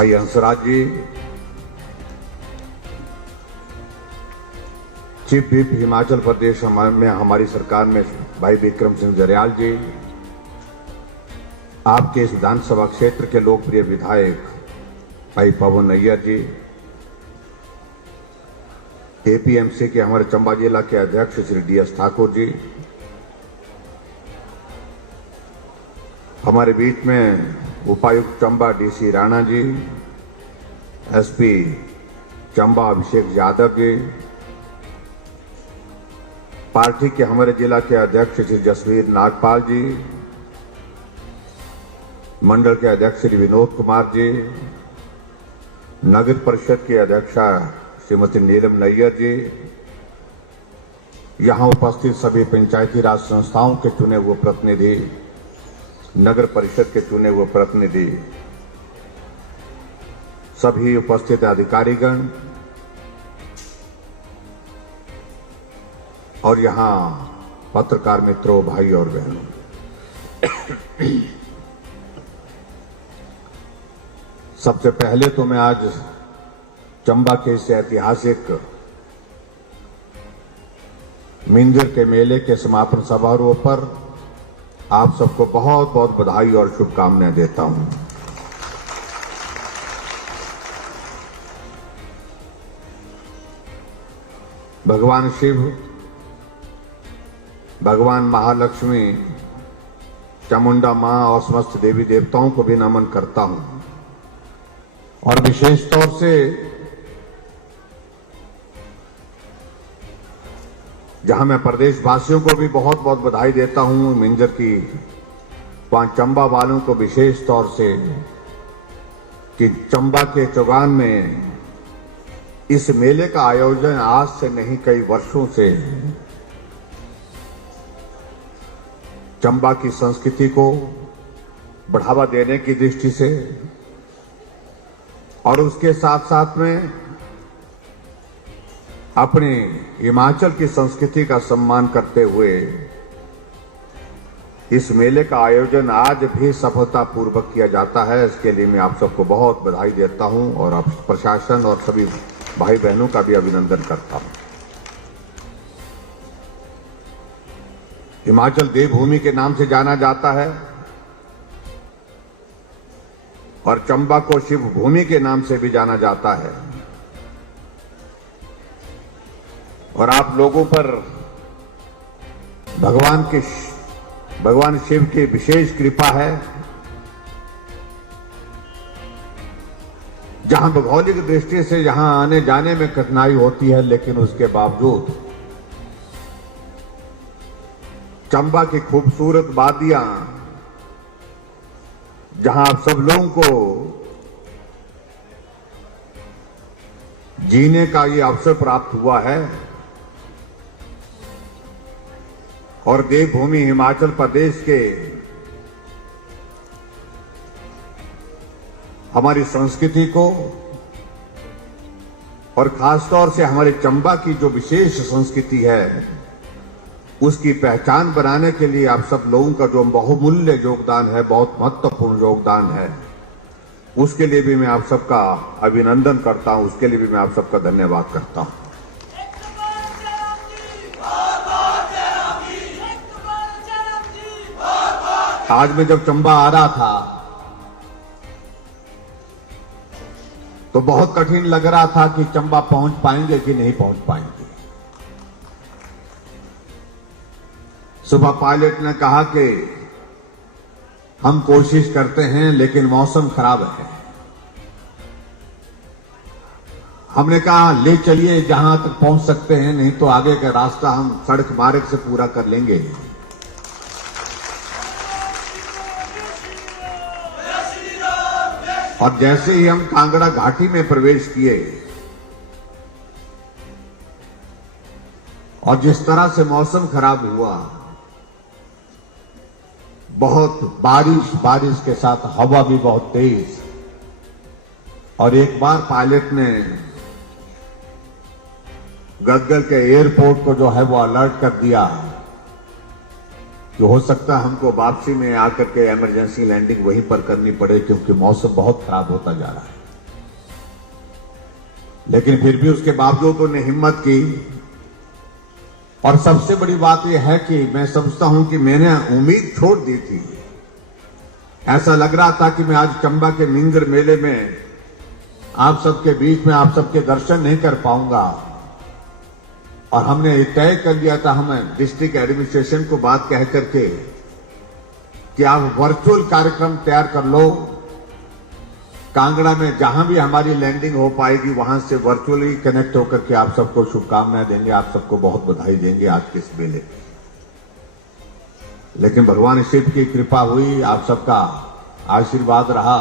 भाई Hansraj ji, chief whip Himachal Pradesh में हमारी सरकार में भाई विक्रम सिंह जरयाल जी, आपके इस विधानसभा क्षेत्र के लोकप्रिय विधायक भाई पवन नैयर जी, एपीएमसी के हमारे चंबा जिला के अध्यक्ष श्री डीएस ठाकुर जी, हमारे बीच में उपायुक्त Chamba DC Rana ji, SP Chamba Abhishek Yadav ji, party के हमारे जिला के अध्यक्ष श्री जसवीर नागपाल जी, मंडल के अध्यक्ष श्री विनोद कुमार जी, नगर परिषद की अध्यक्षा श्रीमती नीलम नैयर जी, यहां उपस्थित सभी पंचायती राज संस्थाओं के चुने हुए प्रतिनिधि, नगर परिषद के चुने हुए प्रतिनिधि, सभी उपस्थित अधिकारीगण और यहां पत्रकार मित्रों, भाई और बहनों, सबसे पहले तो मैं आज चंबा के इस ऐतिहासिक मिंजर के मेले के समापन समारोह पर आप सबको बहुत बहुत बधाई और शुभकामनाएं देता हूं। भगवान शिव, भगवान महालक्ष्मी, चामुंडा मां और समस्त देवी देवताओं को भी नमन करता हूं और विशेष तौर से जहां मैं प्रदेशवासियों को भी बहुत बहुत बधाई देता हूं, मिंजर की वहां चंबा वालों को विशेष तौर से कि चंबा के चौगान में इस मेले का आयोजन आज से नहीं कई वर्षों से चंबा की संस्कृति को बढ़ावा देने की दृष्टि से और उसके साथ साथ में अपने हिमाचल की संस्कृति का सम्मान करते हुए इस मेले का आयोजन आज भी सफलतापूर्वक किया जाता है। इसके लिए मैं आप सबको बहुत बधाई देता हूं और आप प्रशासन और सभी भाई बहनों का भी अभिनंदन करता हूं। हिमाचल देवभूमि के नाम से जाना जाता है और चंबा को शिव भूमि के नाम से भी जाना जाता है और आप लोगों पर भगवान शिव की विशेष कृपा है। जहां भौगोलिक दृष्टि से यहां आने जाने में कठिनाई होती है, लेकिन उसके बावजूद चंबा की खूबसूरत वादियां, जहां आप सब लोगों को जीने का ये अवसर प्राप्त हुआ है और देवभूमि हिमाचल प्रदेश के हमारी संस्कृति को और खासतौर से हमारे चंबा की जो विशेष संस्कृति है उसकी पहचान बनाने के लिए आप सब लोगों का जो बहुमूल्य योगदान है, बहुत महत्वपूर्ण योगदान है, उसके लिए भी मैं आप सबका अभिनंदन करता हूं, उसके लिए भी मैं आप सबका धन्यवाद करता हूं। आज मैं जब चंबा आ रहा था तो बहुत कठिन लग रहा था कि चंबा पहुंच पाएंगे कि नहीं पहुंच पाएंगे। सुबह पायलट ने कहा कि हम कोशिश करते हैं लेकिन मौसम खराब है। हमने कहा ले चलिए जहां तक पहुंच सकते हैं, नहीं तो आगे का रास्ता हम सड़क मार्ग से पूरा कर लेंगे। और जैसे ही हम कांगड़ा घाटी में प्रवेश किए और जिस तरह से मौसम खराब हुआ, बहुत बारिश के साथ हवा भी बहुत तेज, और एक बार पायलट ने गग्गल के एयरपोर्ट को जो है वो अलर्ट कर दिया कि हो सकता है हमको वापसी में आकर के इमरजेंसी लैंडिंग वहीं पर करनी पड़े क्योंकि मौसम बहुत खराब होता जा रहा है। लेकिन फिर भी उसके बावजूद उन्हें हिम्मत की। और सबसे बड़ी बात यह है कि मैं समझता हूं कि मैंने उम्मीद छोड़ दी थी। ऐसा लग रहा था कि मैं आज चंबा के मिंजर मेले में आप सबके बीच में आप सबके दर्शन नहीं कर पाऊंगा। और हमने तय कर लिया था, हमें डिस्ट्रिक्ट एडमिनिस्ट्रेशन को बात कह करके कि आप वर्चुअल कार्यक्रम तैयार कर लो। कांगड़ा में जहां भी हमारी लैंडिंग हो पाएगी वहां से वर्चुअली कनेक्ट होकर के आप सबको शुभकामनाएं देंगे, आप सबको बहुत बधाई देंगे आज के इस मेले। लेकिन भगवान शिव की कृपा हुई, आप सबका आशीर्वाद रहा,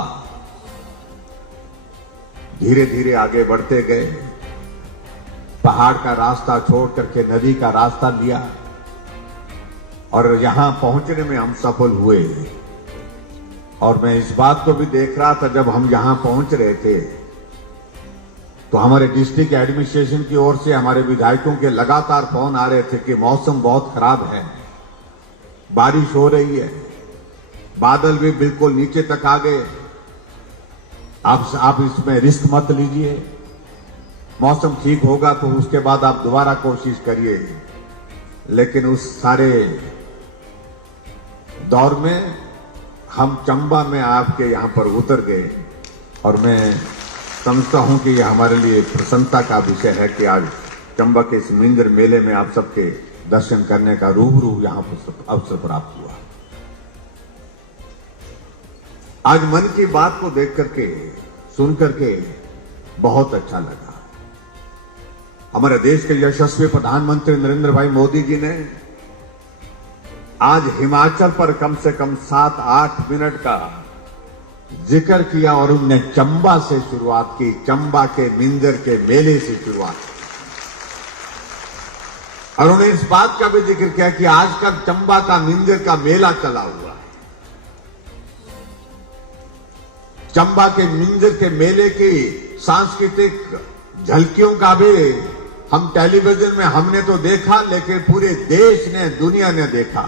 धीरे धीरे आगे बढ़ते गए। पहाड़ का रास्ता छोड़ करके नदी का रास्ता लिया और यहां पहुंचने में हम सफल हुए। और मैं इस बात को भी देख रहा था, जब हम यहां पहुंच रहे थे तो हमारे डिस्ट्रिक्ट एडमिनिस्ट्रेशन की ओर से हमारे विधायकों के लगातार फोन आ रहे थे कि मौसम बहुत खराब है, बारिश हो रही है, बादल भी बिल्कुल नीचे तक आ गए, आप इसमें रिस्क मत लीजिए, मौसम ठीक होगा तो उसके बाद आप दोबारा कोशिश करिए। लेकिन उस सारे दौर में हम चंबा में आपके यहां पर उतर गए और मैं समझता हूं कि यह हमारे लिए प्रसन्नता का विषय है कि आज चंबा के इस मिंजर मेले में आप सबके दर्शन करने का रूबरू यहां पर अवसर प्राप्त हुआ। आज मन की बात को देख करके सुन करके बहुत अच्छा लगा। हमारे देश के यशस्वी प्रधानमंत्री नरेंद्र भाई मोदी जी ने आज हिमाचल पर कम से कम 7-8 मिनट का जिक्र किया और उनने चंबा से शुरुआत की, चंबा के मिंजर के मेले से शुरुआत की। और उन्होंने इस बात का भी जिक्र किया कि आजकल चंबा का मिंजर का मेला चला हुआ है। चंबा के मिंजर के मेले की सांस्कृतिक झलकियों का भी हम टेलीविजन में हमने तो देखा, लेकिन पूरे देश ने, दुनिया ने देखा।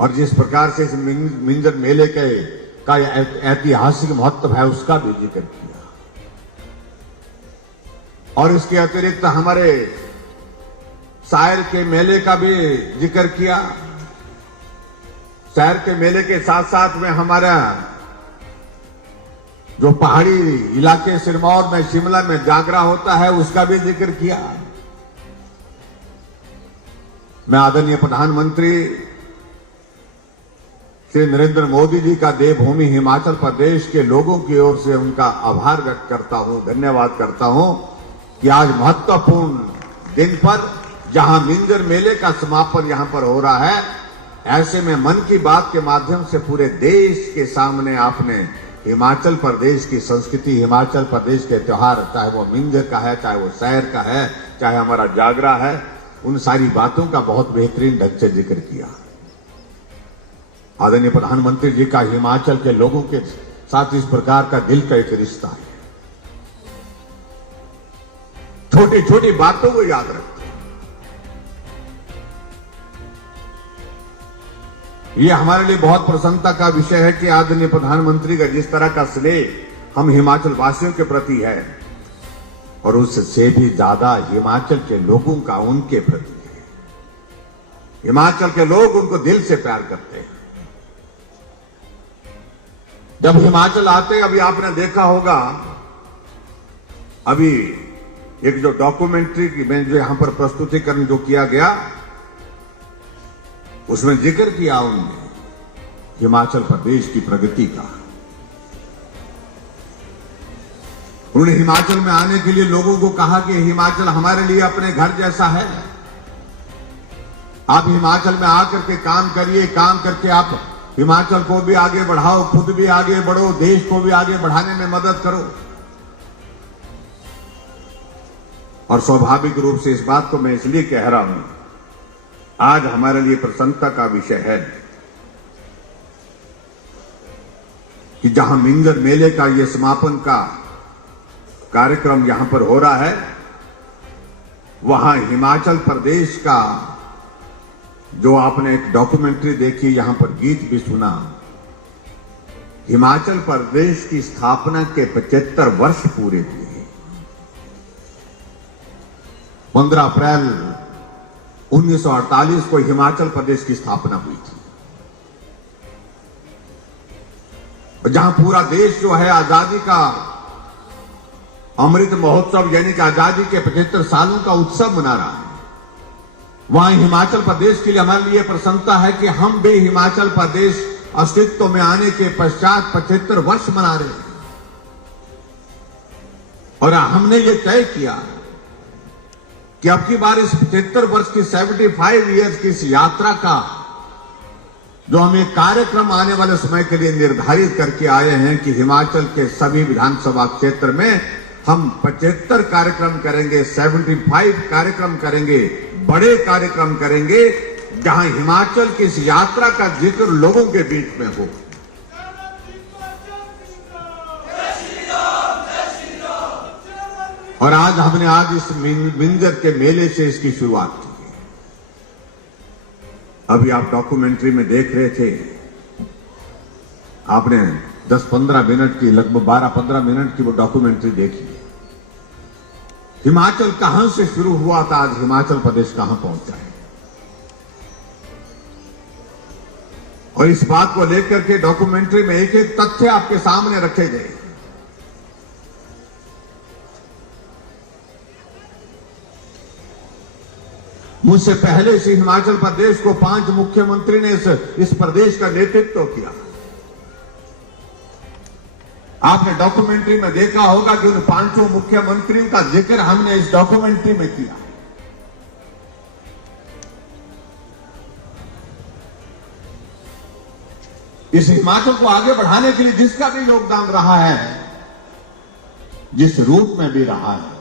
और जिस प्रकार से इस मिंजर मेले का ऐतिहासिक महत्व है उसका भी जिक्र किया। और इसके अतिरिक्त हमारे शायर के मेले का भी जिक्र किया। शायर के मेले के साथ साथ में हमारा जो पहाड़ी इलाके सिरमौर में, शिमला में जागरा होता है उसका भी जिक्र किया। मैं आदरणीय प्रधानमंत्री श्री नरेंद्र मोदी जी का देवभूमि हिमाचल प्रदेश के लोगों की ओर से उनका आभार व्यक्त करता हूं, धन्यवाद करता हूं कि आज महत्वपूर्ण दिन पर जहां मिंजर मेले का समापन यहां पर हो रहा है, ऐसे में मन की बात के माध्यम से पूरे देश के सामने आपने हिमाचल प्रदेश की संस्कृति, हिमाचल प्रदेश के त्योहार, चाहे वो मिंजर का है, चाहे वो शहर का है, चाहे हमारा जागरा है, उन सारी बातों का बहुत बेहतरीन ढंग से जिक्र किया। आदरणीय प्रधानमंत्री जी का हिमाचल के लोगों के साथ इस प्रकार का दिल का एक रिश्ता है। छोटी छोटी बातों को याद रखते, ये हमारे लिए बहुत प्रसन्नता का विषय है कि आदरणीय प्रधानमंत्री का जिस तरह का स्नेह हम हिमाचल वासियों के प्रति है, और उससे भी ज्यादा हिमाचल के लोगों का उनके प्रति है। हिमाचल के लोग उनको दिल से प्यार करते हैं। जब हिमाचल आते, अभी आपने देखा होगा, अभी एक जो डॉक्यूमेंट्री की में जो यहां पर प्रस्तुतिकरण जो किया गया, उसमें जिक्र किया उन्होंने हिमाचल प्रदेश की प्रगति का। उन्होंने हिमाचल में आने के लिए लोगों को कहा कि हिमाचल हमारे लिए अपने घर जैसा है। आप हिमाचल में आकर के काम करिए, काम करके आप हिमाचल को भी आगे बढ़ाओ, खुद भी आगे बढ़ो, देश को भी आगे बढ़ाने में मदद करो। और स्वाभाविक रूप से इस बात को मैं इसलिए कह रहा हूं, आज हमारे लिए प्रसन्नता का विषय है कि जहां मिंजर मेले का ये समापन का कार्यक्रम यहां पर हो रहा है, वहां हिमाचल प्रदेश का जो आपने एक डॉक्यूमेंट्री देखी, यहां पर गीत भी सुना, हिमाचल प्रदेश की स्थापना के 75 वर्ष पूरे हुए। 15 अप्रैल 1948 को हिमाचल प्रदेश की स्थापना हुई थी, जहां पूरा देश जो है आजादी का अमृत महोत्सव यानी कि आजादी के 75 सालों का उत्सव मना रहा है। वहां हिमाचल प्रदेश के लिए हमारे लिए प्रसन्नता है कि हम भी हिमाचल प्रदेश अस्तित्व में आने के पश्चात 75 वर्ष मना रहे हैं। और हमने ये तय किया कि अब की बार इस 75 वर्ष की 75 ईयर्स की इस यात्रा का जो हम एक कार्यक्रम आने वाले समय के लिए निर्धारित करके आए हैं कि हिमाचल के सभी विधानसभा क्षेत्र में हम 75 कार्यक्रम करेंगे, 75 कार्यक्रम करेंगे, बड़े कार्यक्रम करेंगे, जहां हिमाचल की इस यात्रा का जिक्र लोगों के बीच में हो। और आज इस मिंजर के मेले से इसकी शुरुआत की। अभी आप डॉक्यूमेंट्री में देख रहे थे, आपने 10-15 मिनट की, लगभग 12-15 मिनट की वो डॉक्यूमेंट्री देखी। हिमाचल कहां से शुरू हुआ था, आज हिमाचल प्रदेश कहां पहुंचा है। और इस बात को लेकर के डॉक्यूमेंट्री में एक एक तथ्य आपके सामने रखे गए। मुझसे पहले से हिमाचल प्रदेश को 5 मुख्यमंत्री ने इस प्रदेश का नेतृत्व किया। आपने डॉक्यूमेंट्री में देखा होगा कि उन 5 मुख्यमंत्रियों का जिक्र हमने इस डॉक्यूमेंट्री में किया। इस हिमाचल को आगे बढ़ाने के लिए जिसका भी योगदान रहा है, जिस रूप में भी रहा है,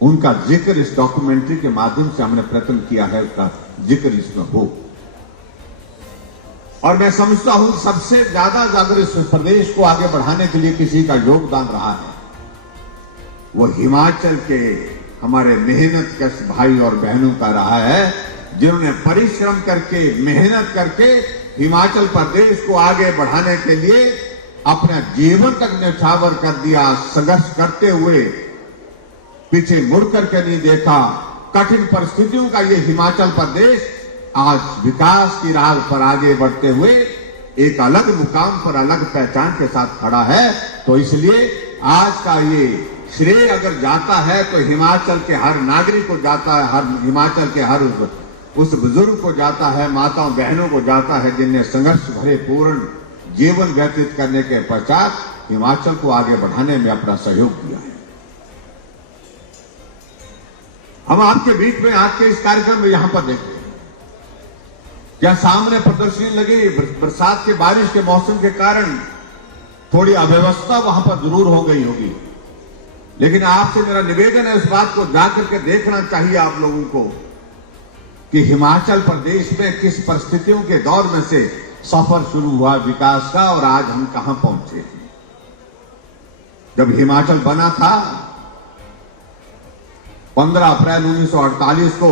उनका जिक्र इस डॉक्यूमेंट्री के माध्यम से हमने प्रयत्न किया है, उसका जिक्र इसमें हो। और मैं समझता हूं सबसे ज्यादा अगर इस प्रदेश को आगे बढ़ाने के लिए किसी का योगदान रहा है, वो हिमाचल के हमारे मेहनतकश भाई और बहनों का रहा है, जिन्होंने परिश्रम करके, मेहनत करके हिमाचल प्रदेश को आगे बढ़ाने के लिए अपना जीवन तक न्यौछावर कर दिया। संघर्ष करते हुए पीछे मुड़ करके नहीं देखा। कठिन परिस्थितियों का ये हिमाचल प्रदेश आज विकास की राह पर आगे बढ़ते हुए एक अलग मुकाम पर, अलग पहचान के साथ खड़ा है। तो इसलिए आज का ये श्रेय अगर जाता है तो हिमाचल के हर नागरिक को जाता है, हर हिमाचल के हर उस बुजुर्ग को जाता है, माताओं बहनों को जाता है, जिनने संघर्ष भरे पूर्ण जीवन व्यतीत करने के पश्चात हिमाचल को आगे बढ़ाने में अपना सहयोग दिया है। हम आपके बीच में आज के इस कार्यक्रम में यहां पर देखते हैं, क्या सामने प्रदर्शनी लगी, बरसात के, बारिश के मौसम के कारण थोड़ी अव्यवस्था वहां पर जरूर हो गई होगी, लेकिन आपसे मेरा निवेदन है, इस बात को जाकर के देखना चाहिए आप लोगों को कि हिमाचल प्रदेश में किस परिस्थितियों के दौर में से सफर शुरू हुआ विकास का, और आज हम कहां पहुंचे हैं। जब हिमाचल बना था 15 अप्रैल 1948 को,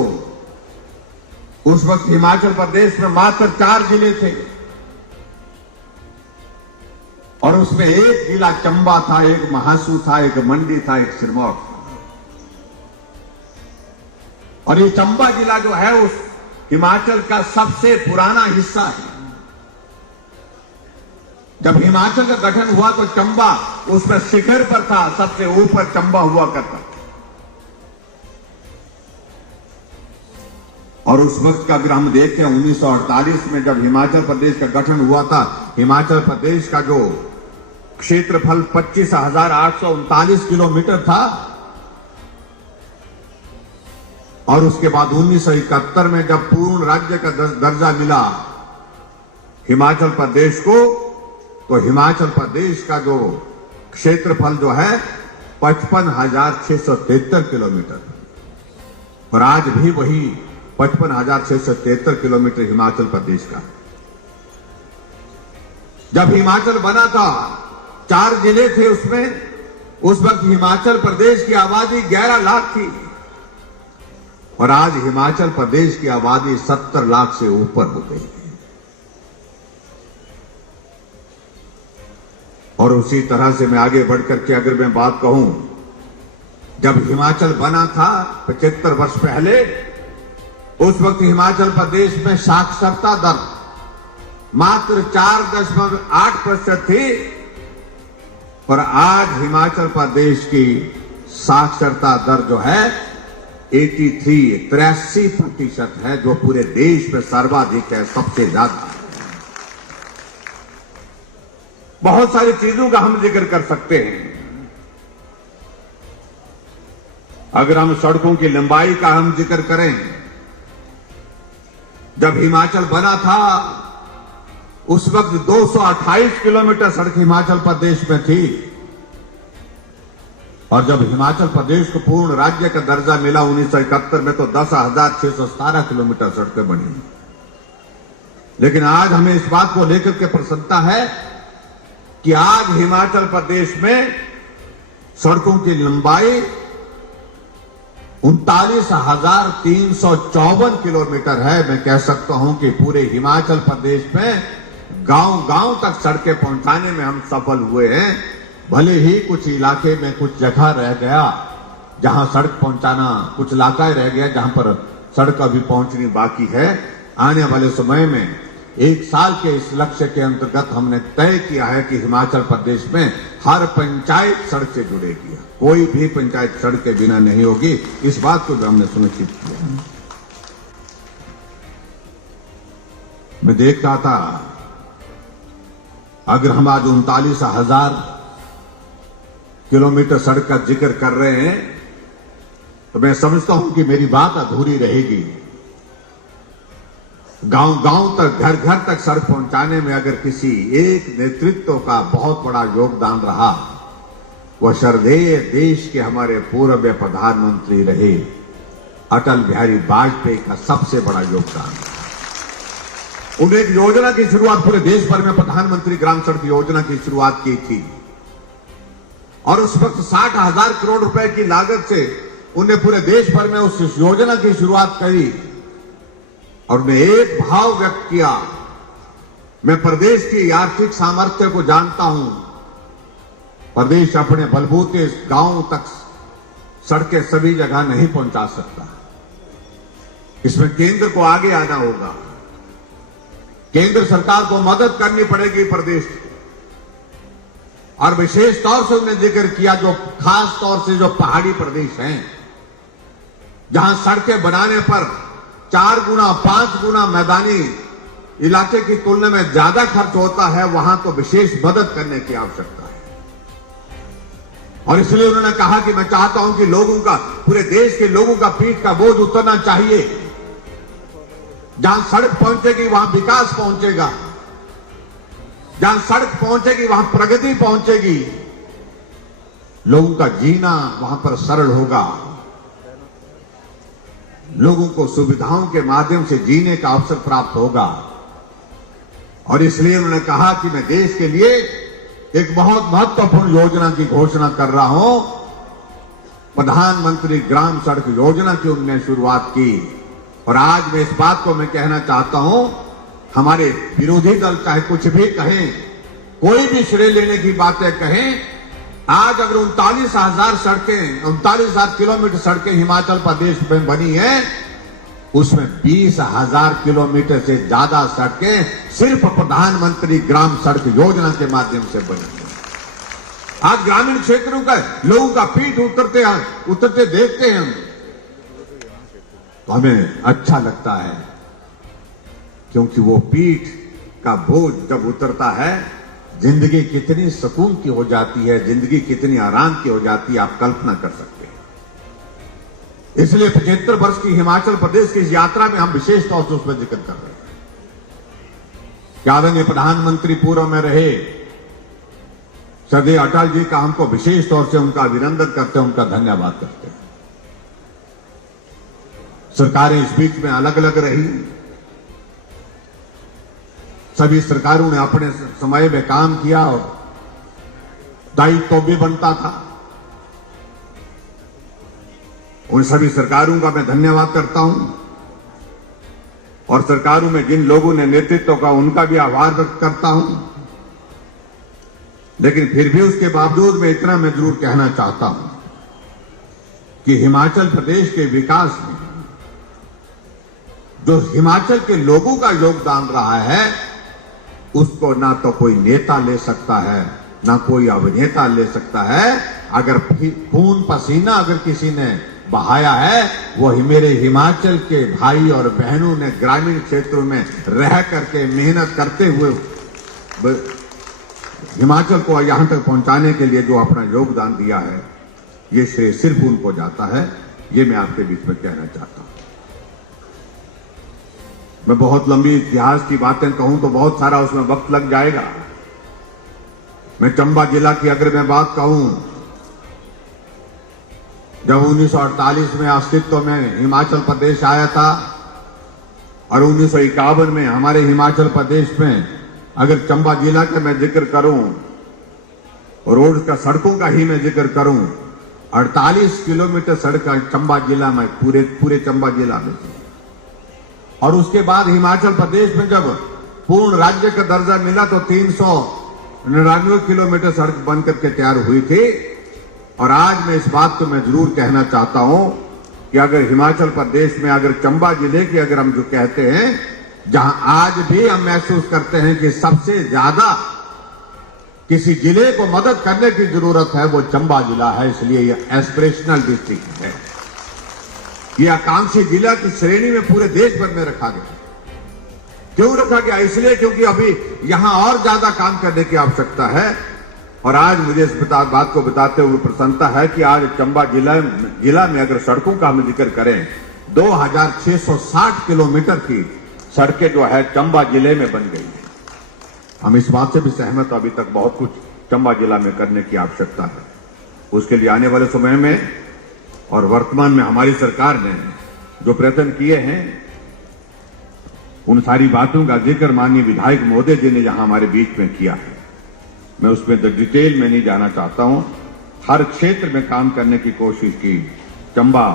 उस वक्त हिमाचल प्रदेश में मात्र 4 जिले थे, और उसमें एक जिला चंबा था, एक महासू था, एक मंडी था, एक सिरमौर था। और ये चंबा जिला जो है उस हिमाचल का सबसे पुराना हिस्सा है। जब हिमाचल का गठन हुआ तो चंबा उसमें शिखर पर था, सबसे ऊपर चंबा हुआ करता। और उस वक्त का अगर हम देखें 1948 में जब हिमाचल प्रदेश का गठन हुआ था, हिमाचल प्रदेश का जो क्षेत्रफल 25,839 किलोमीटर था, और उसके बाद 1971 में जब पूर्ण राज्य का दर्जा मिला हिमाचल प्रदेश को, तो हिमाचल प्रदेश का जो क्षेत्रफल जो है 55,673 किलोमीटर, और आज भी वही 55,673 किलोमीटर हिमाचल प्रदेश का। जब हिमाचल बना था 4 जिले थे उसमें, उस वक्त हिमाचल प्रदेश की आबादी 11 लाख थी, और आज हिमाचल प्रदेश की आबादी 70 लाख से ऊपर हो गई है। और उसी तरह से मैं आगे बढ़कर के अगर मैं बात कहूं, जब हिमाचल बना था 75 वर्ष पहले, उस वक्त हिमाचल प्रदेश में साक्षरता दर मात्र 4.8% थी और आज हिमाचल प्रदेश की साक्षरता दर जो है 83% है, जो पूरे देश में सर्वाधिक है, सबसे ज्यादा। बहुत सारी चीजों का हम जिक्र कर सकते हैं। अगर हम सड़कों की लंबाई का हम जिक्र करें, जब हिमाचल बना था उस वक्त 228 किलोमीटर सड़क हिमाचल प्रदेश में थी और जब हिमाचल प्रदेश को पूर्ण राज्य का दर्जा मिला 1971 में तो 10,617 किलोमीटर सड़कें बनी। लेकिन आज हमें इस बात को लेकर के प्रसन्नता है कि आज हिमाचल प्रदेश में सड़कों की लंबाई 39,354 किलोमीटर है। मैं कह सकता हूं कि पूरे हिमाचल प्रदेश में गांव-गांव तक सड़कें पहुंचाने में हम सफल हुए हैं। भले ही कुछ इलाके में कुछ जगह रह गया जहां सड़क पहुंचाना, कुछ इलाका रह गया जहां पर सड़क अभी पहुंचनी बाकी है। आने वाले समय में 1 साल के इस लक्ष्य के अंतर्गत हमने तय किया है कि हिमाचल प्रदेश में हर पंचायत सड़क से जुड़ेगी, कोई भी पंचायत सड़क के बिना नहीं होगी। इस बात को भी हमने सुनिश्चित किया। मैं देख रहा था, अगर हम आज 39,000 किलोमीटर सड़क का जिक्र कर रहे हैं तो मैं समझता हूं कि मेरी बात अधूरी रहेगी। गांव-गांव तक, घर-घर तक सड़क पहुंचाने में अगर किसी एक नेतृत्व का बहुत बड़ा योगदान रहा, वह श्रद्धेय देश के हमारे पूर्व प्रधानमंत्री रहे अटल बिहारी वाजपेयी का सबसे बड़ा योगदान। उन्हें एक योजना की शुरुआत पूरे देश भर में प्रधानमंत्री ग्राम सड़क योजना की शुरुआत की थी और उस वक्त 60,000 करोड़ रुपए की लागत से उन्हें पूरे देश भर में उस योजना की शुरुआत करी और उन्हें एक भाव व्यक्त किया, मैं प्रदेश की आर्थिक सामर्थ्य को जानता हूं, प्रदेश अपने बलबूते गांव तक सड़कें सभी जगह नहीं पहुंचा सकता, इसमें केंद्र को आगे आना होगा, केंद्र सरकार को मदद करनी पड़ेगी प्रदेश की। और विशेष तौर से उन्होंने जिक्र किया जो खास तौर से जो पहाड़ी प्रदेश हैं, जहां सड़कें बनाने पर 4 गुना 5 गुना मैदानी इलाके की तुलना में ज्यादा खर्च होता है, वहां तो विशेष मदद करने की आवश्यकता है। और इसलिए उन्होंने कहा कि मैं चाहता हूं कि लोगों का, पूरे देश के लोगों का पीठ का बोझ उतरना चाहिए। जहां सड़क पहुंचेगी वहां विकास पहुंचेगा, जहां सड़क पहुंचेगी वहां प्रगति पहुंचेगी, लोगों का जीना वहां पर सरल होगा, लोगों को सुविधाओं के माध्यम से जीने का अवसर प्राप्त होगा। और इसलिए उन्होंने कहा कि मैं देश के लिए एक बहुत महत्वपूर्ण योजना की घोषणा कर रहा हूं। प्रधानमंत्री ग्राम सड़क योजना की उन्होंने शुरुआत की और आज मैं इस बात को मैं कहना चाहता हूं, हमारे विरोधी दल चाहे कुछ भी कहें, कोई भी श्रेय लेने की बातें कहें, आज अगर 39,000 सड़कें, 39,000 किलोमीटर सड़कें हिमाचल प्रदेश में बनी है, उसमें 20,000 किलोमीटर से ज्यादा सड़कें सिर्फ प्रधानमंत्री ग्राम सड़क योजना के माध्यम से बनी है। आज ग्रामीण क्षेत्रों का लोगों का पीठ उतरते देखते हैं हम, तो हमें अच्छा लगता है, क्योंकि वो पीठ का बोझ जब उतरता है, जिंदगी कितनी सुकून की हो जाती है, जिंदगी कितनी आराम की हो जाती है, आप कल्पना कर सकते हैं। इसलिए 75 वर्ष की हिमाचल प्रदेश की इस यात्रा में हम विशेष तौर से उसमें जिक्र कर रहे हैं कि आदरणीय प्रधानमंत्री पूर्व में रहे श्रद्धेय अटल जी का हमको विशेष तौर से उनका अभिनंदन करते हैं, उनका धन्यवाद करते हैं। सरकारें इस बीच में अलग अलग रही, सभी सरकारों ने अपने समय में काम किया और दायित्व भी बनता था। उन सभी सरकारों का मैं धन्यवाद करता हूं और सरकारों में जिन लोगों ने नेतृत्व का, उनका भी आभार व्यक्त करता हूं। लेकिन फिर भी उसके बावजूद मैं इतना मैं जरूर कहना चाहता हूं कि हिमाचल प्रदेश के विकास में जो हिमाचल के लोगों का योगदान रहा है उसको ना तो कोई नेता ले सकता है ना कोई अभिनेता ले सकता है। अगर खून पसीना अगर किसी ने बहाया है वो मेरे हिमाचल के भाई और बहनों ने ग्रामीण क्षेत्रों में रह करके मेहनत करते हुए हिमाचल को यहां तक पहुंचाने के लिए जो अपना योगदान दिया है, ये श्रेय सिर्फ उनको जाता है। ये मैं आपके बीच में कहना चाहता हूं। मैं बहुत लंबी इतिहास की बातें कहूं तो बहुत सारा उसमें वक्त लग जाएगा। मैं चंबा जिला की अगर मैं बात कहूं, जब 1948 में अस्तित्व में हिमाचल प्रदेश आया था और 1951 में हमारे हिमाचल प्रदेश में अगर चंबा जिला का मैं जिक्र करूं, रोड का सड़कों का ही मैं जिक्र करूं, 48 किलोमीटर सड़क चंबा जिला में पूरे चंबा जिला में थी। और उसके बाद हिमाचल प्रदेश में जब पूर्ण राज्य का दर्जा मिला तो 399 किलोमीटर सड़क बन करके तैयार हुई थी। और आज मैं इस बात को मैं जरूर कहना चाहता हूं कि अगर हिमाचल प्रदेश में अगर चंबा जिले की अगर हम जो कहते हैं, जहां आज भी हम महसूस करते हैं कि सबसे ज्यादा किसी जिले को मदद करने की जरूरत है वो चंबा जिला है। इसलिए यह एस्पिरेशनल डिस्ट्रिक्ट है, यह आकांक्षी जिला की श्रेणी में पूरे देश भर में रखा गया। क्यों रखा गया? इसलिए क्योंकि अभी यहां और ज्यादा काम करने की आवश्यकता है। और आज मुझे इस बात को बताते हुए प्रसन्नता है कि आज चंबा जिला में अगर सड़कों का हम जिक्र करें, 2660 किलोमीटर की सड़कें जो है चंबा जिले में बन गई है। हम इस बात से भी सहमत, अभी तक बहुत कुछ चंबा जिला में करने की आवश्यकता है। उसके लिए आने वाले समय में और वर्तमान में हमारी सरकार ने जो प्रयत्न किए हैं, उन सारी बातों का जिक्र माननीय विधायक महोदय जी ने यहां हमारे बीच में किया है। मैं उसमें डिटेल में नहीं जाना चाहता हूं। हर क्षेत्र में काम करने की कोशिश की। चंबा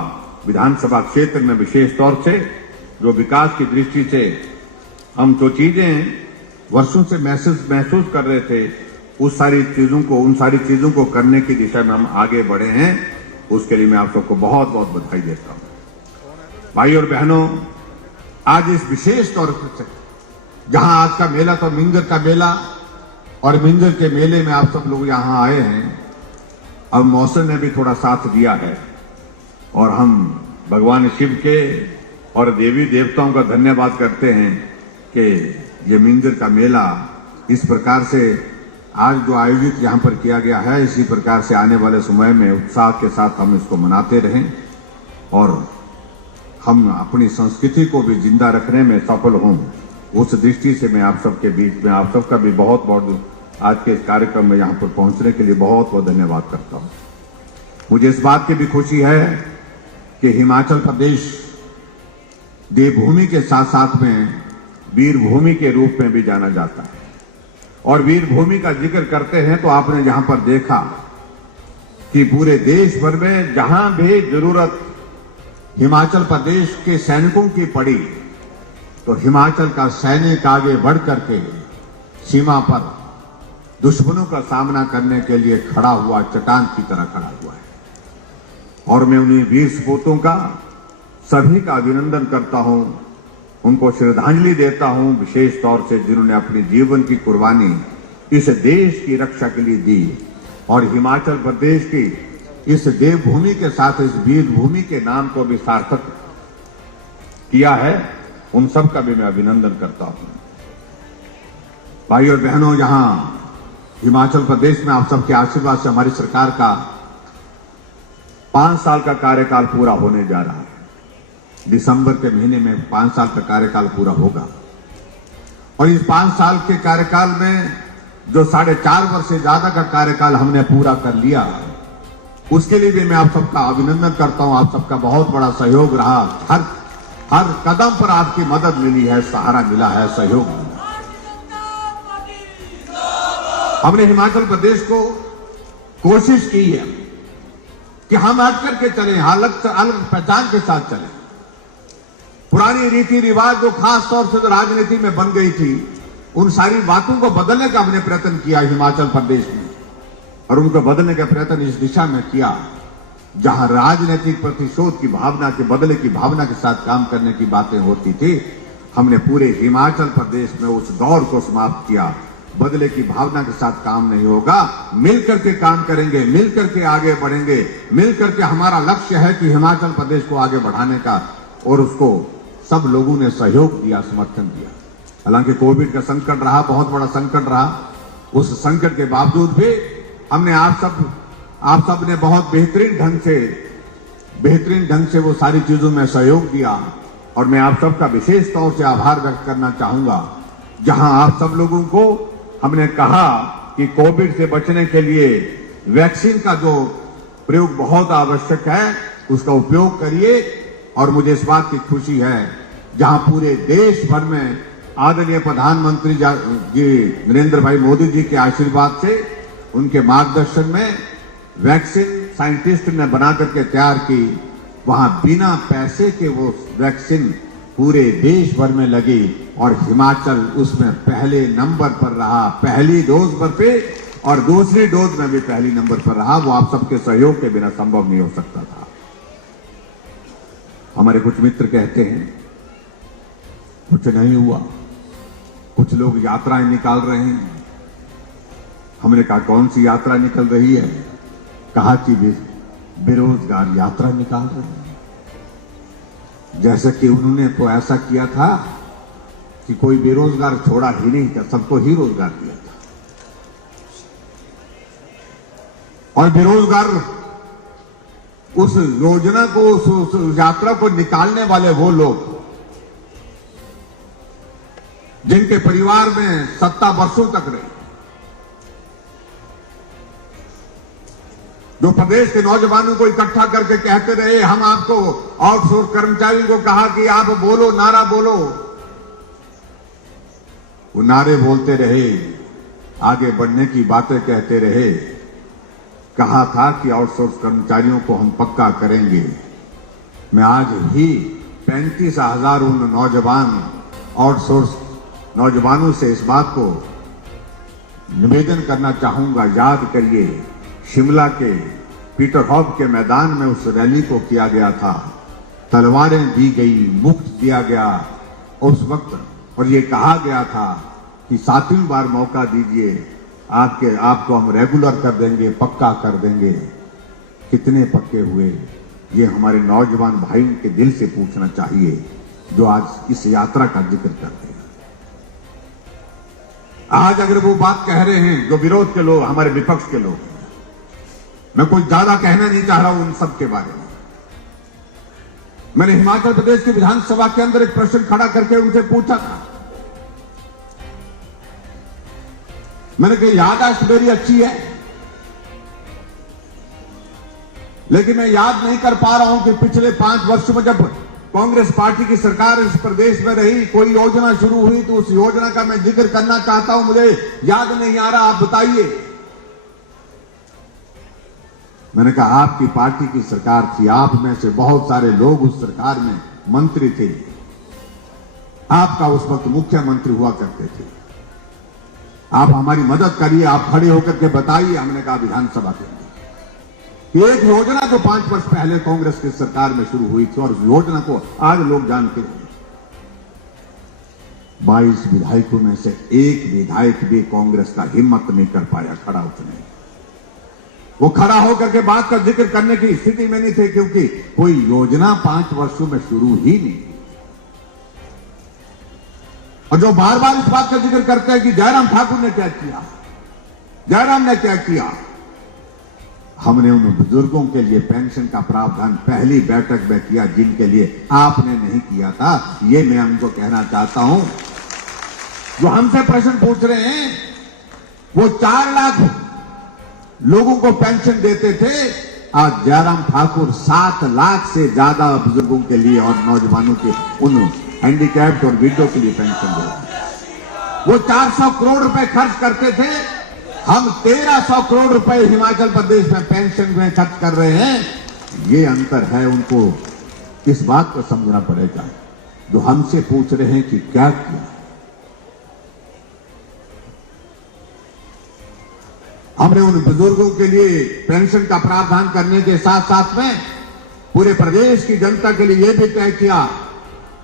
विधानसभा क्षेत्र में विशेष तौर से जो विकास की दृष्टि से हम जो चीजें वर्षों से महसूस कर रहे थे, उन सारी चीजों को करने की दिशा में हम आगे बढ़े हैं। उसके लिए मैं आप सबको बहुत बहुत बधाई देता हूं। भाई और बहनों, आज इस विशेष तौर से जहां आज का मेला तो मिंजर का मेला, और मिंजर के मेले में आप सब लोग यहां आए हैं। अब मौसम ने भी थोड़ा साथ दिया है और हम भगवान शिव के और देवी देवताओं का धन्यवाद करते हैं कि ये मिंजर का मेला इस प्रकार से आज जो आयोजित यहां पर किया गया है, इसी प्रकार से आने वाले समय में उत्साह के साथ हम इसको मनाते रहें और हम अपनी संस्कृति को भी जिंदा रखने में सफल हों। उस दृष्टि से मैं आप सबके बीच में आप सबका भी बहुत बहुत आज के इस कार्यक्रम में यहां पर पहुंचने के लिए बहुत बहुत धन्यवाद करता हूं। मुझे इस बात की भी खुशी है कि हिमाचल प्रदेश देवभूमि के साथ साथ में वीरभूमि के रूप में भी जाना जाता है। और वीरभूमि का जिक्र करते हैं तो आपने यहां पर देखा कि पूरे देश भर में जहां भी जरूरत हिमाचल प्रदेश के सैनिकों की पड़ी तो हिमाचल का सैनिक आगे बढ़ करके सीमा पर दुश्मनों का सामना करने के लिए खड़ा हुआ, चट्टान की तरह खड़ा हुआ है। और मैं उन्हीं वीर सपूतों का सभी का अभिनंदन करता हूं, उनको श्रद्धांजलि देता हूं, विशेष तौर से जिन्होंने अपने जीवन की कुर्बानी इस देश की रक्षा के लिए दी और हिमाचल प्रदेश की इस देवभूमि के साथ इस वीर भूमि के नाम को भी सार्थक किया है। उन सब का भी मैं अभिनंदन करता हूं। भाई और बहनों, यहां हिमाचल प्रदेश में आप सबके आशीर्वाद से हमारी सरकार का 5 साल का कार्यकाल पूरा होने जा रहा है। दिसंबर के महीने में 5 साल का कार्यकाल पूरा होगा और इस 5 साल के कार्यकाल में जो 4.5 वर्ष से ज्यादा का कार्यकाल हमने पूरा कर लिया, उसके लिए भी मैं आप सबका अभिनंदन करता हूं। आप सबका बहुत बड़ा सहयोग रहा। हर कदम पर आपकी मदद मिली है, सहारा मिला है, सहयोग मिला। हमने हिमाचल प्रदेश को कोशिश की है कि हम हट करके चलें, अलग पहचान के साथ चलें। पुरानी रीति रिवाज जो खास तौर से राजनीति में बन गई थी, उन सारी बातों को बदलने का हमने प्रयत्न किया हिमाचल प्रदेश में। और उनको बदलने का प्रयत्न इस दिशा में किया जहां राजनीतिक प्रतिशोध की भावना के बदले की भावना के साथ काम करने की बातें होती थी। हमने पूरे हिमाचल प्रदेश में उस दौर को समाप्त किया। बदले की भावना के साथ काम नहीं होगा, मिलकर के काम करेंगे, मिलकर के आगे बढ़ेंगे, मिलकर के हमारा लक्ष्य है कि हिमाचल प्रदेश को आगे बढ़ाने का, और उसको सब लोगों ने सहयोग दिया, समर्थन दिया। हालांकि कोविड का संकट रहा, बहुत बड़ा संकट रहा। उस संकट के बावजूद भी हमने आप सब ने बहुत बेहतरीन ढंग से वो सारी चीजों में सहयोग दिया, और मैं आप सबका विशेष तौर से आभार व्यक्त करना चाहूंगा। जहां आप सब लोगों को हमने कहा कि कोविड से बचने के लिए वैक्सीन का जो प्रयोग बहुत आवश्यक है, उसका उपयोग करिए। और मुझे इस बात की खुशी है जहां पूरे देश भर में आदरणीय प्रधानमंत्री जी नरेंद्र भाई मोदी जी के आशीर्वाद से, उनके मार्गदर्शन में वैक्सीन साइंटिस्ट ने बना करके तैयार की, वहां बिना पैसे के वो वैक्सीन पूरे देश भर में लगी, और हिमाचल उसमें पहले नंबर पर रहा, पहली डोज पर पे, और दूसरी डोज में भी पहली नंबर पर रहा। वो आप सबके सहयोग के बिना संभव नहीं हो सकता था। हमारे कुछ मित्र कहते हैं कुछ नहीं हुआ, कुछ लोग यात्राएं निकाल रहे हैं। हमने कहा कौन सी यात्रा निकल रही है? कहा कि बेरोजगार यात्रा निकाल रहे हैं। जैसे कि उन्होंने तो ऐसा किया था कि कोई बेरोजगार छोड़ा ही नहीं था, सबको ही रोजगार दिया था। और बेरोजगार उस योजना को, उस यात्रा को निकालने वाले वो लोग जिनके परिवार में सत्ता वर्षों तक रही, जो प्रदेश के नौजवानों को इकट्ठा करके कहते रहे, हम आपको आउटसोर्स कर्मचारियों को कहा कि आप बोलो, नारा बोलो, वो नारे बोलते रहे, आगे बढ़ने की बातें कहते रहे। कहा था कि आउटसोर्स कर्मचारियों को हम पक्का करेंगे। मैं आज ही 35,000 उन नौजवान आउटसोर्स नौजवानों से इस बात को निवेदन करना चाहूंगा, याद करिए शिमला के पीटर हॉफ के मैदान में उस रैली को किया गया था, तलवारें दी गई, मुफ्त दिया गया उस वक्त, और ये कहा गया था कि 7वीं बार मौका दीजिए, आपको हम रेगुलर कर देंगे, पक्का कर देंगे। कितने पक्के हुए? ये हमारे नौजवान भाइयों के दिल से पूछना चाहिए जो आज इस यात्रा का जिक्र करते हैं। आज अगर वो बात कह रहे हैं जो विरोध के लोग, हमारे विपक्ष के लोग, मैं कुछ ज्यादा कहना नहीं चाह रहा हूं उन सब के बारे में। मैंने हिमाचल प्रदेश की विधानसभा के अंदर एक प्रश्न खड़ा करके उनसे पूछा था। मैंने कहा याददाश्त मेरी अच्छी है, लेकिन मैं याद नहीं कर पा रहा हूं कि पिछले 5 वर्षों में जब कांग्रेस पार्टी की सरकार इस प्रदेश में रही, कोई योजना शुरू हुई तो उस योजना का मैं जिक्र करना चाहता हूं, मुझे याद नहीं आ रहा, आप बताइए। मैंने कहा आपकी पार्टी की सरकार थी, आप में से बहुत सारे लोग उस सरकार में मंत्री थे, आपका उस वक्त मुख्यमंत्री हुआ करते थे, आप हमारी मदद करिए, आप खड़े होकर के बताइए। हमने कहा विधानसभा के अंदर एक योजना तो 5 वर्ष पहले कांग्रेस की सरकार में शुरू हुई थी, और उस योजना को आज लोग जानते हैं। 22 विधायकों में से एक विधायक भी कांग्रेस का हिम्मत नहीं कर पाया खड़ा उठने। वो खड़ा होकर के बात का जिक्र करने की स्थिति में नहीं थे, क्योंकि कोई योजना 5 वर्षों में शुरू ही नहीं। और जो बार बार इस बात का जिक्र करते हैं कि जयराम ठाकुर ने क्या किया, जयराम ने क्या किया, हमने उन बुजुर्गों के लिए पेंशन का प्रावधान पहली बैठक में किया जिनके लिए आपने नहीं किया था। ये मैं उनको कहना चाहता हूं। जो हमसे प्रश्न पूछ रहे हैं, वो 4 लाख लोगों को पेंशन देते थे, आज जयराम ठाकुर 7 लाख से ज्यादा बुजुर्गों के लिए और नौजवानों के, उन हैंडीकैप्ड और विडो के लिए पेंशन देते। वो 400 करोड़ रुपए खर्च करते थे, हम 1300 करोड़ रुपए हिमाचल प्रदेश में पेंशन में खर्च कर रहे हैं। ये अंतर है, उनको इस बात को समझना पड़ेगा। जो हमसे पूछ रहे हैं कि क्या किया, हमने उन बुजुर्गों के लिए पेंशन का प्रावधान करने के साथ साथ में पूरे प्रदेश की जनता के लिए यह भी तय किया,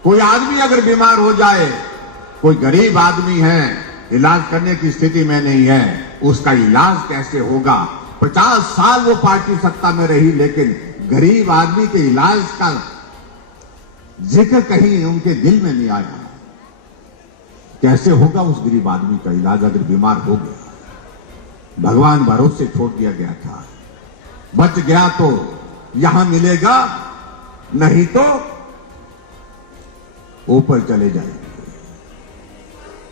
कोई आदमी अगर बीमार हो जाए, कोई गरीब आदमी है, इलाज करने की स्थिति में नहीं है, उसका इलाज कैसे होगा। 50 साल वो पार्टी सत्ता में रही, लेकिन गरीब आदमी के इलाज का जिक्र कहीं उनके दिल में नहीं आया। कैसे होगा उस गरीब आदमी का इलाज अगर बीमार हो गया। भगवान भरोसे छोड़ दिया गया था, बच गया तो यहां मिलेगा, नहीं तो ऊपर चले जाएंगे।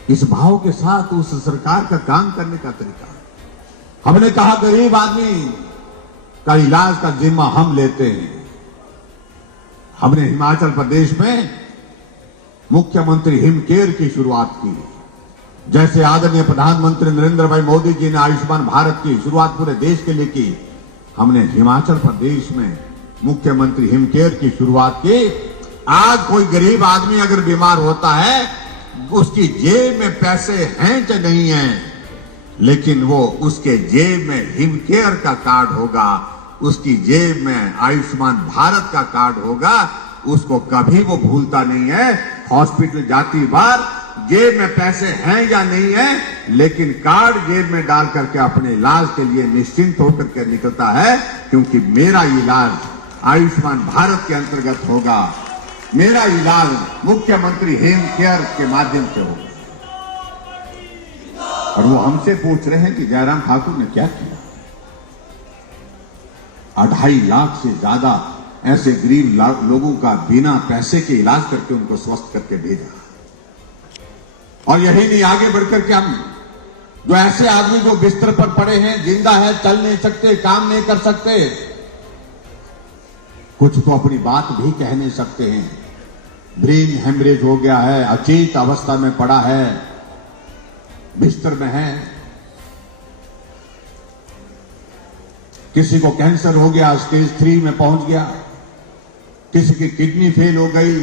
इस भाव के साथ उस सरकार का काम करने का तरीका, हमने कहा गरीब आदमी का इलाज का जिम्मा हम लेते हैं। हमने हिमाचल प्रदेश में मुख्यमंत्री हिम केयर की शुरुआत की। जैसे आदरणीय प्रधानमंत्री नरेंद्र भाई मोदी जी ने आयुष्मान भारत की शुरुआत पूरे देश के लिए की, हमने हिमाचल प्रदेश में मुख्यमंत्री हिम केयर की शुरुआत की। आज कोई गरीब आदमी अगर बीमार होता है, उसकी जेब में पैसे हैं या नहीं हैं, लेकिन वो उसके जेब में हिम केयर का कार्ड होगा, उसकी जेब में आयुष्मान भारत का कार्ड होगा, उसको कभी वो भूलता नहीं है। हॉस्पिटल जाती बार जेब में पैसे हैं या नहीं है, लेकिन कार्ड जेब में डाल करके अपने इलाज के लिए निश्चिंत होकर के निकलता है, क्योंकि मेरा इलाज आयुष्मान भारत के अंतर्गत होगा, मेरा इलाज मुख्यमंत्री हिम केयर के माध्यम से होगा। और वो हमसे पूछ रहे हैं कि जयराम ठाकुर ने क्या किया। 2.5 लाख से ज्यादा ऐसे गरीब लोगों का बिना पैसे के इलाज करके उनको स्वस्थ करके भेजा। और यही नहीं, आगे बढ़कर के हम जो ऐसे आदमी जो बिस्तर पर पड़े हैं, जिंदा है, चल नहीं सकते, काम नहीं कर सकते, कुछ तो अपनी बात भी कह नहीं सकते हैं, ब्रेन हेमरेज हो गया है, अचेत अवस्था में पड़ा है, बिस्तर में है, किसी को कैंसर हो गया, स्टेज 3 में पहुंच गया, किसी की किडनी फेल हो गई,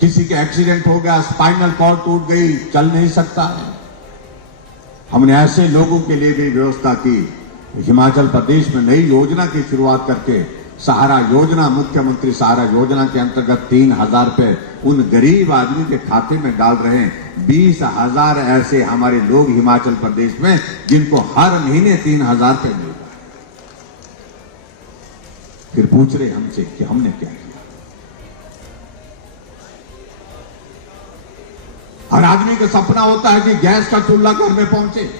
किसी के एक्सीडेंट हो गया, स्पाइनल कॉर्ड टूट गई, चल नहीं सकता है। हमने ऐसे लोगों के लिए भी व्यवस्था की। हिमाचल प्रदेश में नई योजना की शुरुआत करके सहारा योजना, मुख्यमंत्री सहारा योजना के अंतर्गत 3,000 रुपए उन गरीब आदमी के खाते में डाल रहे हैं। 20,000 ऐसे हमारे लोग हिमाचल प्रदेश में जिनको हर महीने 3,000 रुपए मिल रहा है। फिर पूछ रहे हमसे कि हमने क्या किया। हर आदमी का सपना होता है कि गैस का चूल्हा घर में पहुंचे,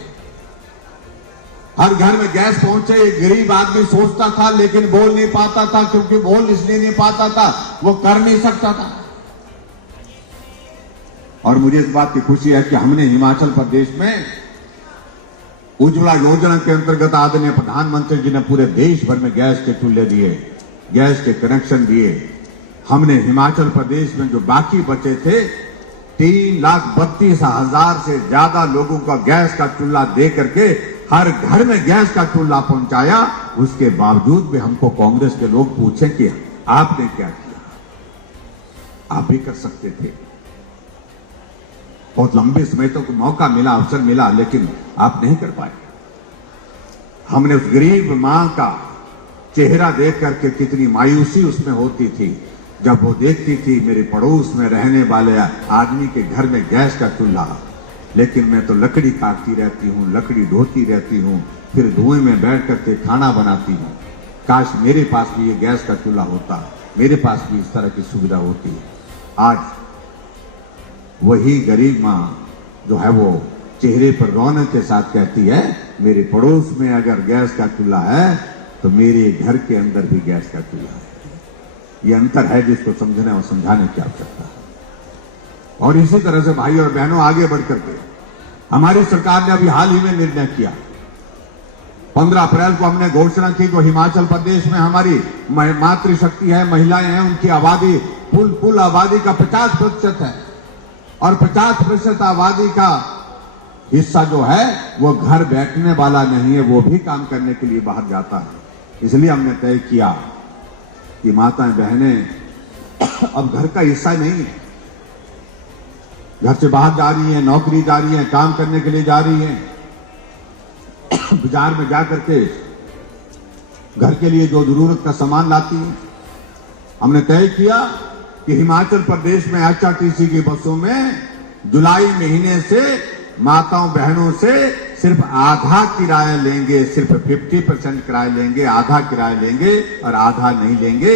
हर घर में गैस पहुंचे। एक गरीब आदमी सोचता था, लेकिन बोल नहीं पाता था, क्योंकि बोल इसलिए नहीं पाता था, वो कर नहीं सकता था। और मुझे इस बात की खुशी है कि हमने हिमाचल प्रदेश में उज्ज्वला योजना के अंतर्गत आदरणीय प्रधानमंत्री जी ने पूरे देश भर में गैस के चूल्हे दिए, गैस के कनेक्शन दिए। हमने हिमाचल प्रदेश में जो बाकी बचे थे 3,32,000 से ज्यादा लोगों का गैस का चूल्हा दे करके हर घर में गैस का चूल्हा पहुंचाया। उसके बावजूद भी हमको कांग्रेस के लोग पूछे कि आपने क्या किया, आप भी कर सकते थे। बहुत लंबे समय तक मौका मिला, अवसर मिला, लेकिन आप नहीं कर पाए। हमने उस गरीब मां का चेहरा देख करके कितनी मायूसी उसमें होती थी जब वो देखती थी मेरे पड़ोस में रहने वाले आदमी के घर में गैस का चूल्हा, लेकिन मैं तो लकड़ी काटती रहती हूँ, लकड़ी ढोती रहती हूँ, फिर धुएं में बैठ करके खाना बनाती हूँ। काश मेरे पास भी ये गैस का चूल्हा होता, मेरे पास भी इस तरह की सुविधा होती। आज वही गरीब माँ जो है वो चेहरे पर रौनक के साथ कहती है, मेरे पड़ोस में अगर गैस का चूल्हा है तो मेरे घर के अंदर भी गैस का चूल्हा है। ये अंतर है जिसको समझने और समझाने की आवश्यकता है। और इसी तरह से भाई और बहनों, आगे बढ़कर के हमारी सरकार ने अभी हाल ही में निर्णय किया, 15 अप्रैल को हमने घोषणा की, जो हिमाचल प्रदेश में हमारी मातृशक्ति है, महिलाएं हैं, उनकी आबादी कुल आबादी का 50% है, और 50% आबादी का हिस्सा जो है वो घर बैठने वाला नहीं है, वो भी काम करने के लिए बाहर जाता है। इसलिए हमने तय किया कि माताएं बहनें अब घर का हिस्सा नहीं है, घर से बाहर जा रही हैं, नौकरी जा रही हैं, काम करने के लिए जा रही हैं, बाजार में जा करके घर के लिए जो जरूरत का सामान लाती हैं। हमने तय किया कि हिमाचल प्रदेश में एचआरटीसी की बसों में जुलाई महीने से माताओं बहनों से सिर्फ आधा किराया लेंगे, सिर्फ 50% किराया लेंगे, आधा किराया लेंगे और आधा नहीं लेंगे।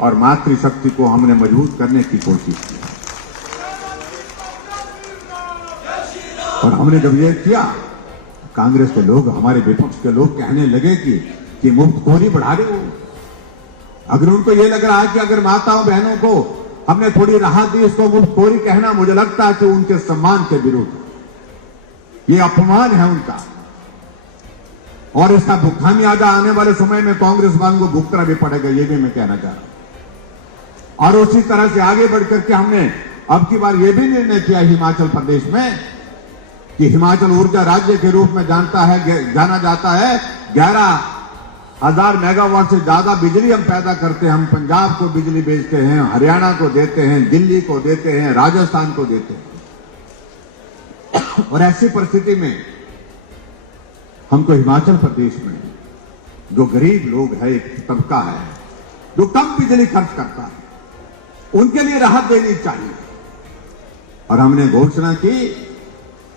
और मातृशक्ति को हमने मजबूत करने की कोशिश की। और हमने जब ये किया, कांग्रेस के लोग, हमारे विपक्ष के लोग कहने लगे कि मुफ्तखोरी बढ़ा रहे हो। अगर उनको ये लग रहा है कि अगर माताओं बहनों को हमने थोड़ी राहत दी, इसको मुफ्तखोरी कहना मुझे लगता है कि उनके सम्मान के विरुद्ध, ये अपमान है उनका। और इसका खामियाजा आने वाले समय में कांग्रेस वालों को भुगतना भी पड़ेगा, ये भी मैं कहना चाह रहा हूं। और उसी तरह से आगे बढ़कर के हमने अब की बार ये भी निर्णय किया हिमाचल प्रदेश में कि हिमाचल ऊर्जा राज्य के रूप में जाना जाता है। 11,000 मेगावाट से ज्यादा बिजली हम पैदा करते हैं। हम पंजाब को बिजली बेचते हैं, हरियाणा को देते हैं, दिल्ली को देते हैं, राजस्थान को देते हैं। और ऐसी परिस्थिति में हमको हिमाचल प्रदेश में जो गरीब लोग है, एक तबका है जो कम बिजली खर्च करता है, उनके लिए राहत देनी चाहिए। और हमने घोषणा की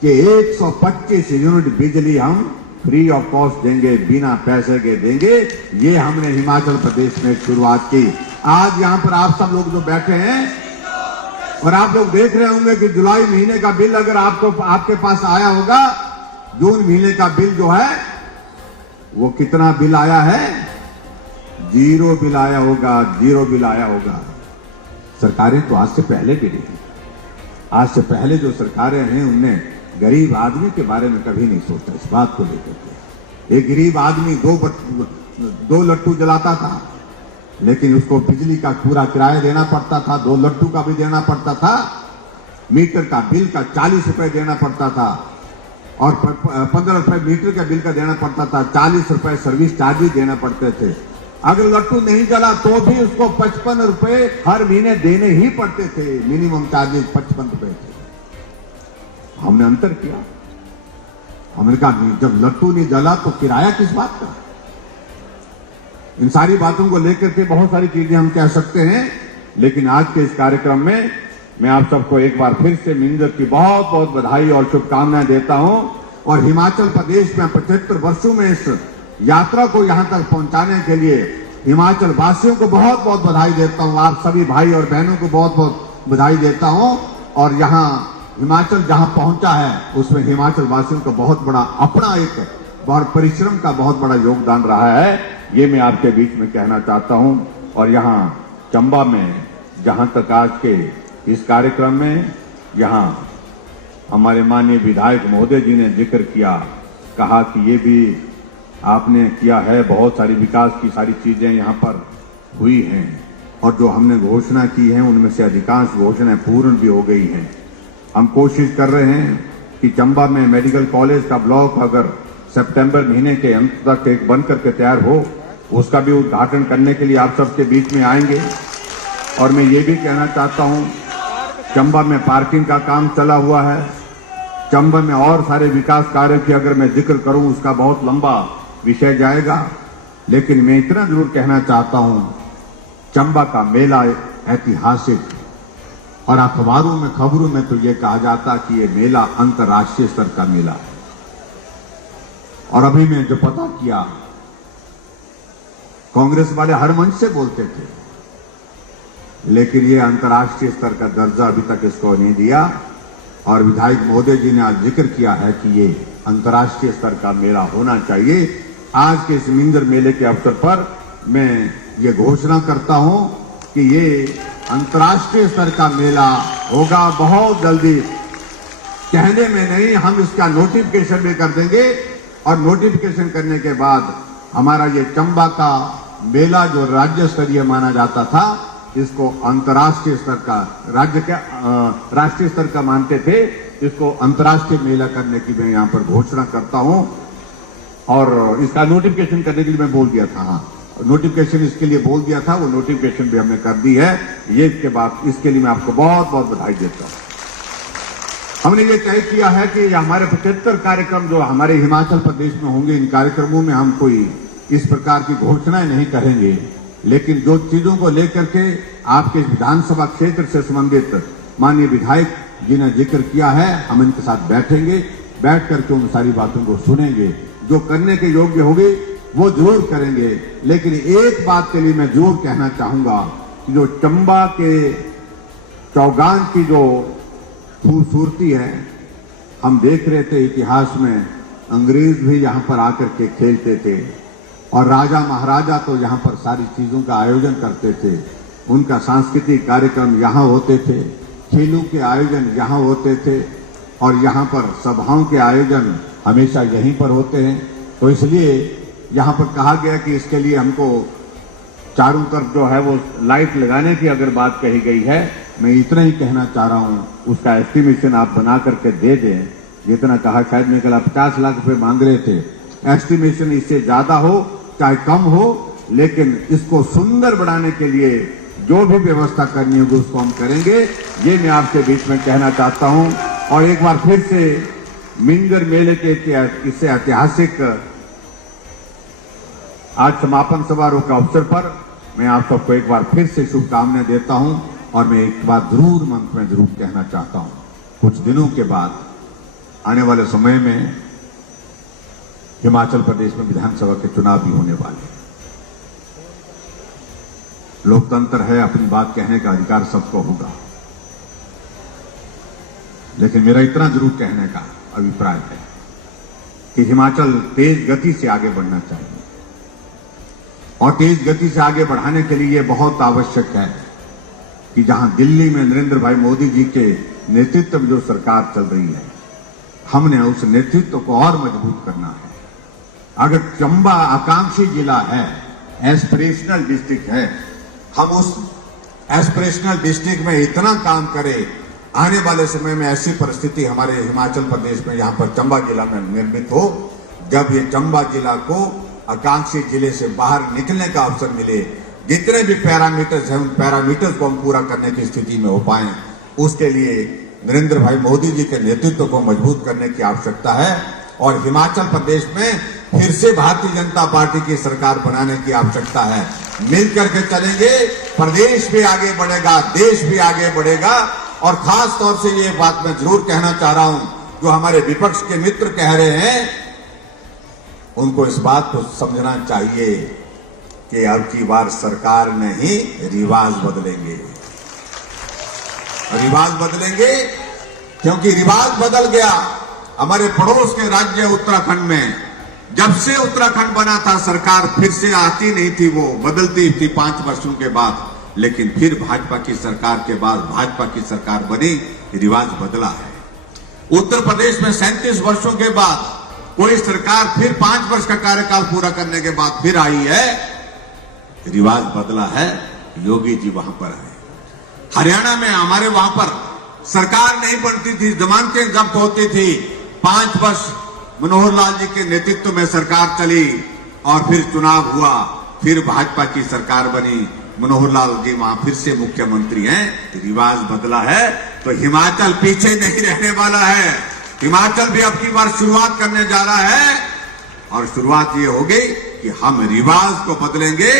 कि 125 यूनिट बिजली हम फ्री ऑफ कॉस्ट देंगे, बिना पैसे के देंगे। ये हमने हिमाचल प्रदेश में शुरुआत की। आज यहां पर आप सब लोग जो बैठे हैं और आप लोग देख रहे होंगे कि जुलाई महीने का बिल अगर आपके पास आया होगा, जून महीने का बिल जो है वो कितना बिल आया है? 0 बिल आया होगा, 0 बिल आया होगा। सरकारें तो आज से पहले भी रही, आज से पहले जो सरकारें हैं उनने गरीब आदमी के बारे में कभी नहीं सोचा। इस बात को लेकर के एक गरीब आदमी दो लट्टू जलाता था, लेकिन उसको बिजली का पूरा किराया देना पड़ता था, 2 लट्टू का भी देना पड़ता था, मीटर का बिल का 40 रुपए देना पड़ता था और 15 रुपए मीटर के बिल का देना पड़ता था, 40 रुपए सर्विस चार्ज देना पड़ते थे। अगर लट्टू नहीं जला तो भी उसको 55 रुपए हर महीने देने ही पड़ते थे। मिनिमम चार्जेस 55 रुपए थे। हमने अंतर किया, हमने कहा जब लट्टू नहीं जला तो किराया किस बात का। इन सारी बातों को लेकर के बहुत सारी चीजें हम कह सकते हैं, लेकिन आज के इस कार्यक्रम में मैं आप सबको एक बार फिर से मिंजर की बहुत बहुत बधाई और शुभकामनाएं देता हूं। और हिमाचल प्रदेश में 75 वर्षों में इस यात्रा को यहां तक पहुंचाने के लिए हिमाचल वासियों को बहुत बहुत बधाई देता हूं। आप सभी भाई और बहनों को बहुत बहुत बधाई देता हूं। और यहां हिमाचल जहां पहुंचा है उसमें हिमाचल वासियों का बहुत बड़ा अपना एक बहुत परिश्रम का बहुत बड़ा योगदान रहा है, ये मैं आपके बीच में कहना चाहता हूं। और यहां चंबा में जहां तक आज के इस कार्यक्रम में यहां हमारे माननीय विधायक महोदय जी ने जिक्र किया, कहा कि ये भी आपने किया है, बहुत सारी विकास की सारी चीजें यहां पर हुई हैं और जो हमने घोषणा की है उनमें से अधिकांश घोषणाएं पूर्ण भी हो गई हैं। हम कोशिश कर रहे हैं कि चंबा में मेडिकल कॉलेज का ब्लॉक अगर सितंबर महीने के अंत तक एक बनकर के तैयार हो, उसका भी उद्घाटन करने के लिए आप सबके बीच में आएंगे। और मैं ये भी कहना चाहता हूं, चंबा में पार्किंग का काम चला हुआ है। चंबा में और सारे विकास कार्य की अगर मैं जिक्र करूं उसका बहुत लंबा विषय जाएगा, लेकिन मैं इतना जरूर कहना चाहता हूं, चंबा का मेला ऐतिहासिक, और अखबारों में खबरों में तो ये कहा जाता कि ये मेला अंतर्राष्ट्रीय स्तर का मेला है। और अभी मैं जो पता किया, कांग्रेस वाले हर मंच से बोलते थे, लेकिन ये अंतर्राष्ट्रीय स्तर का दर्जा अभी तक इसको नहीं दिया। और विधायक महोदय जी ने आज जिक्र किया है कि ये अंतर्राष्ट्रीय स्तर का मेला होना चाहिए। आज के इस मिंजर मेले के अवसर पर मैं ये घोषणा करता हूं कि ये अंतर्राष्ट्रीय स्तर का मेला होगा बहुत जल्दी। कहने में नहीं, हम इसका नोटिफिकेशन भी कर देंगे और नोटिफिकेशन करने के बाद हमारा ये चंबा का मेला जो राज्य स्तरीय माना जाता था, इसको अंतर्राष्ट्रीय स्तर का, राज्य के राष्ट्रीय स्तर का मानते थे, इसको अंतर्राष्ट्रीय मेला करने की मैं यहां पर घोषणा करता हूं। और इसका नोटिफिकेशन करने के लिए मैं बोल दिया था, हाँ नोटिफिकेशन इसके लिए बोल दिया था, वो नोटिफिकेशन भी हमने कर दी है। ये इसके बाद इसके लिए मैं आपको बहुत बहुत बधाई देता हूं। हमने ये तय किया है कि हमारे 75 कार्यक्रम जो हमारे हिमाचल प्रदेश में होंगे, इन कार्यक्रमों में हम कोई इस प्रकार की घोषणाएं नहीं करेंगे, लेकिन जो चीजों को लेकर के आपके विधानसभा क्षेत्र से संबंधित माननीय विधायक जी ने जिक्र किया है, हम इनके साथ बैठेंगे, बैठ करके उन सारी बातों को सुनेंगे, जो करने के योग्य होंगे वो जरूर करेंगे। लेकिन एक बात के लिए मैं जरूर कहना चाहूंगा कि जो चंबा के चौगान की जो खूबसूरती है, हम देख रहे थे इतिहास में अंग्रेज भी यहाँ पर आकर के खेलते थे और राजा महाराजा तो यहाँ पर सारी चीजों का आयोजन करते थे। उनका सांस्कृतिक कार्यक्रम यहाँ होते थे, खेलों के आयोजन यहाँ होते थे और यहाँ पर सभाओं के आयोजन हमेशा यहीं पर होते हैं। तो इसलिए यहाँ पर कहा गया कि इसके लिए हमको चारों तरफ जो है वो लाइट लगाने की अगर बात कही गई है, मैं इतना ही कहना चाह रहा हूँ, उसका एस्टिमेशन आप बना करके दे दें। जितना कहा, शायद मैं कल 50 लाख रुपए मांग रहे थे, एस्टिमेशन इससे ज्यादा हो चाहे कम हो, लेकिन इसको सुंदर बनाने के लिए जो भी व्यवस्था करनी होगी उसको हम करेंगे। ये मैं आपके बीच में कहना चाहता हूँ। और एक बार फिर से मिंजर मेले के इससे ऐतिहासिक आज समापन समारोह का अवसर पर मैं आप सबको एक बार फिर से शुभकामनाएं देता हूं। और मैं एक बात जरूर मन में जरूर कहना चाहता हूं, कुछ दिनों के बाद आने वाले समय में हिमाचल प्रदेश में विधानसभा के चुनाव भी होने वाले हैं। लोकतंत्र है, अपनी बात कहने का अधिकार सबको होगा, लेकिन मेरा इतना जरूर कहने का अभिप्राय है कि हिमाचल तेज गति से आगे बढ़ना चाहिए और तेज गति से आगे बढ़ाने के लिए बहुत आवश्यक है कि जहां दिल्ली में नरेंद्र भाई मोदी जी के नेतृत्व में जो सरकार चल रही है, हमने उस नेतृत्व को और मजबूत करना है। अगर चंबा आकांक्षी जिला है, एस्पिरेशनल डिस्ट्रिक्ट है, हम उस एस्पिरेशनल डिस्ट्रिक्ट में इतना काम करें, आने वाले समय में ऐसी परिस्थिति हमारे हिमाचल प्रदेश में यहाँ पर चंबा जिला में निर्मित हो, जब ये चंबा जिला को आकांक्षी जिले से बाहर निकलने का अवसर मिले, जितने भी पैरामीटर्स हैं उन पैरामीटर्स को हम पूरा करने की स्थिति में हो पाए, उसके लिए नरेंद्र भाई मोदी जी के नेतृत्व को मजबूत करने की आवश्यकता है। और हिमाचल प्रदेश में फिर से भारतीय जनता पार्टी की सरकार बनाने की आवश्यकता है। मिलकर के चलेंगे, प्रदेश भी आगे बढ़ेगा, देश भी आगे बढ़ेगा। और खास तौर से ये बात मैं जरूर कहना चाह रहा हूं, जो हमारे विपक्ष के मित्र कह रहे हैं, उनको इस बात को समझना चाहिए कि अब की बार सरकार नहीं, रिवाज बदलेंगे। रिवाज बदलेंगे क्योंकि रिवाज बदल गया। हमारे पड़ोस के राज्य उत्तराखंड में जब से उत्तराखंड बना था, सरकार फिर से आती नहीं थी, वो बदलती थी 5 वर्षों के बाद, लेकिन फिर भाजपा की सरकार के बाद भाजपा की सरकार बनी, रिवाज बदला है। उत्तर प्रदेश में 37 वर्षों के बाद कोई सरकार फिर 5 वर्ष का कार्यकाल पूरा करने के बाद फिर आई है, रिवाज बदला है। योगी जी वहां पर आए। हरियाणा में हमारे वहां पर सरकार नहीं बनती थी, जमानतें जब्त होती थी, 5 वर्ष मनोहर लाल जी के नेतृत्व में सरकार चली और फिर चुनाव हुआ, फिर भाजपा की सरकार बनी, मनोहर लाल जी वहां फिर से मुख्यमंत्री हैं। रिवाज बदला है, तो हिमाचल पीछे नहीं रहने वाला है। हिमाचल भी अब की बार शुरुआत करने जा रहा है और शुरुआत ये होगी कि हम रिवाज को बदलेंगे।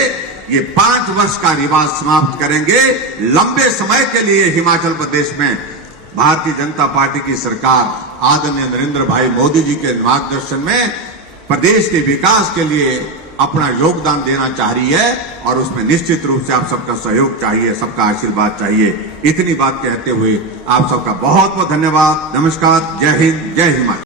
ये 5 वर्ष का रिवाज समाप्त करेंगे। लंबे समय के लिए हिमाचल प्रदेश में भारतीय जनता पार्टी की सरकार आदरणीय नरेंद्र भाई मोदी जी के मार्गदर्शन में प्रदेश के विकास के लिए अपना योगदान देना चाह रही है और उसमें निश्चित रूप से आप सबका सहयोग चाहिए, सबका आशीर्वाद चाहिए। इतनी बात कहते हुए आप सबका बहुत बहुत धन्यवाद। नमस्कार, जय हिंद, जय हिमाचल।